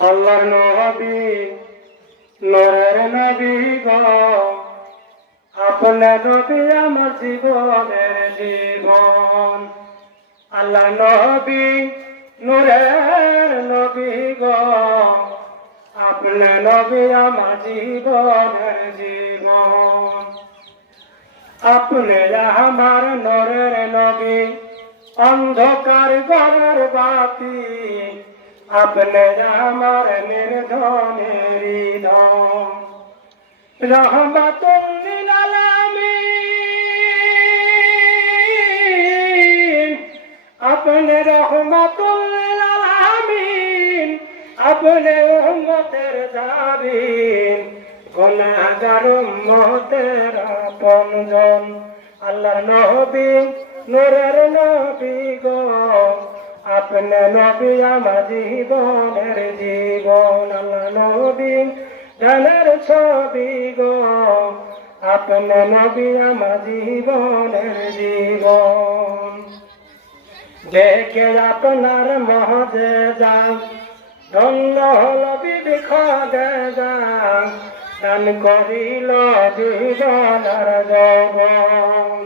আল্লাহর নবী, নরের নবী গো। আপনার নবী আমার জীবনের জীবন। আল্লাহর নবী, নূরের নবী গো। আপনার নবী আমার জীবনের জীবন। আপনি আমার নরের নবী, অন্ধকার ঘরের বাতি। আপনি আমার নির্ধনের ধন রহমতুল্লিল আলামিন আপনি রহমতুল্লিল আলামিন আপনি উম্মতের দাবিন গুনাহগার উম্মতের আপনজন আল্লাহর নবী নূরের নবী গো আপনি নবী আমার জীবনের জীবন, আল্লাহ নবী জানের ছবি গো। আপনি নবী আমার জীবনের জীবন। দেখে আপনার মহজে যান ধন্য হল যান দান করিল জীবনের জগন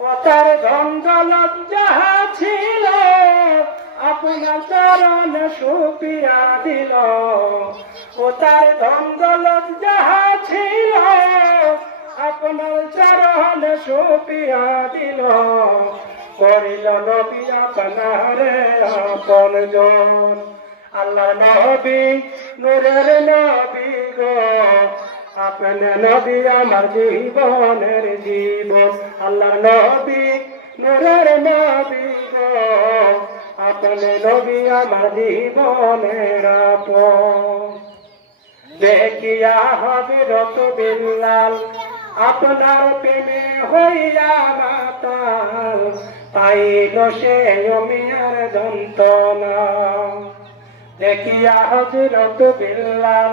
ও তার ধন্দলত যাহা ছিল আপনার চরণ সুপিয়া দিল। ও তার ধন্দলত যাহা ছিল, আপনার চরণ সুপিয়া দিল। করিল নবী আপনারে আপন জন। আল্লাহ নবী, নূরের নবী গো। আপনি নবী আমার জীবনের জীবন। আল্লাহ নবী, নূরের নবী আপনি নবী আমার জীবনের দেখিয়া হবে রত বিল্লাল আপনার প্রেমে হইয়া মাতাল পাইল সে অমিয়ার যন্ত্রণা। দেখিয়া হজরত বিল্লাল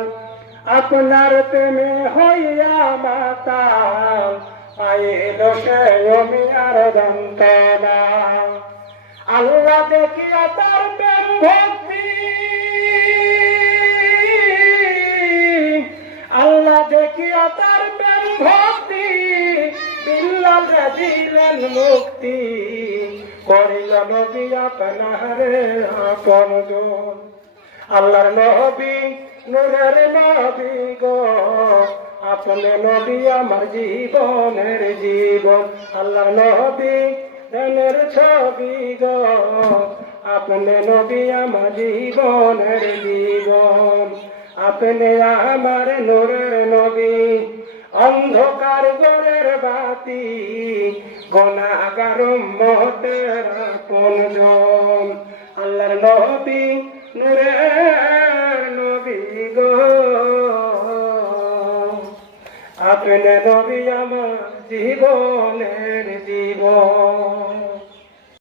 আপনার প্রেমে হইয়া মাতাল পাইল সে অমিয়ার যন্ত্রণা। আল্লাহ দেখিয়া তার প্রেম ভক্তি মুক্তি। করিল নবী আপনারে আপন জন। আল্লাহর নবী, নূরের নবী গো। আপনি নবী আমার জীবনের জীবন। আল্লাহর নবী ধনের ছবি গো। আপনি নবী আমার জীবনের জীবন। আপনি আমার নূরের নবী। অন্ধকার গরের বাতি, গনাগার মতের আপন জন। আল্লাহর নবী, নূরের নবী গো। আপনি নবী আমার জীবনের জীবন।